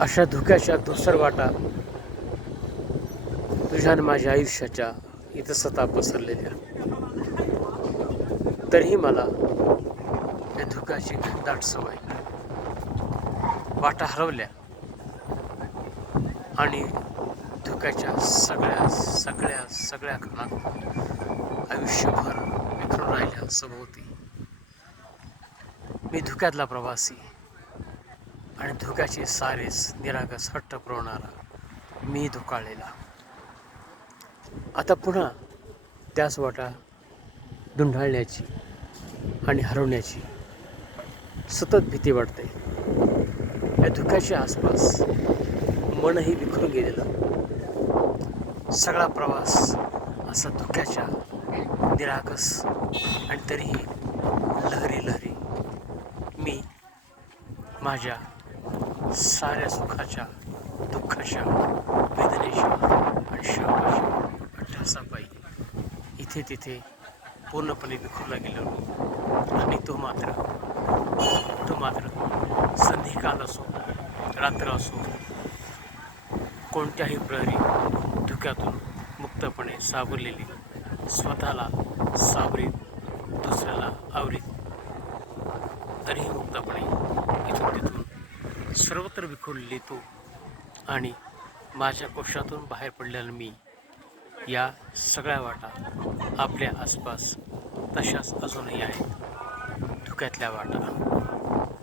अशा धुक्याच्या धुसर वाटा तुझ्या आणि माझ्या आयुष्याच्या इतस्तता पसरलेल्या, तरीही मला या धुक्याची घनदाट सवय. वाटा हरवल्या आणि धुक्याच्या सगळ्या सगळ्या सगळ्या खणात आयुष्यभर विखरून राहिल्या सभोवती. मी धुक्यातला प्रवासी आणि धुक्याचे सारेच निरागस हट्ट पुरवणारा मी धुकाळलेला. आता पुन्हा त्याच वाटा धुंडाळण्याची आणि हरवण्याची सतत भीती वाटते. या धुक्याच्या आसपास मनही विखरून गेलेलं. सगळा प्रवास असा धुक्याच्या निरागस आणि तरीही लहरी लहरी मी माझ्या साऱ्या सुखाच्या, दुःखाच्या, वेदनेच्या आणि शापाच्या अट्टासापायी इथे तिथे पूर्णपणे विखुरला गेलो. आणि तो मात्र संधिकाल असो, रात्र असो, कोणत्याही प्रहरी धुक्यातून मुक्तपणे सावरलेली, स्वतःला सावरीत, दुसऱ्याला आवरीत, तरीही मुक्तपणे इथून तिथून सर्वत्र विखुरलेली तू आणि माझ्या कोशातून बाहेर पडलेला मी, या सगळ्या वाटा आपल्या आसपास तशाच अजूनही आहेत, धुक्यातल्या वाटा.